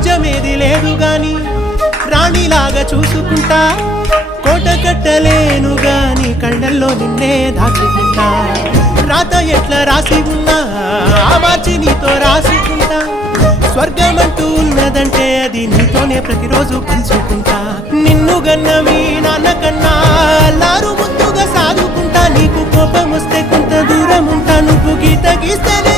రాజ్యమేది లేదు గాని రాణిలాగా చూసుకుంటా కోట కట్టలేను గాని కళ్ళల్లో నిన్నే దాచుకుంటా రాత ఎట్లా రాసి ఉన్నా మార్చి నీతో రాసుకుంటా స్వర్గమంటూ ఉన్నదంటే అది నీతోనే ప్రతిరోజు పంచుకుంటా నిన్ను గన్న మీ నాన్న కన్నా అల్లారు ముద్దుగా సాదుకుంటా నీకు కోపం వస్తే కొంత దూరం ఉంటా నువ్వు గీత గీస్తేనే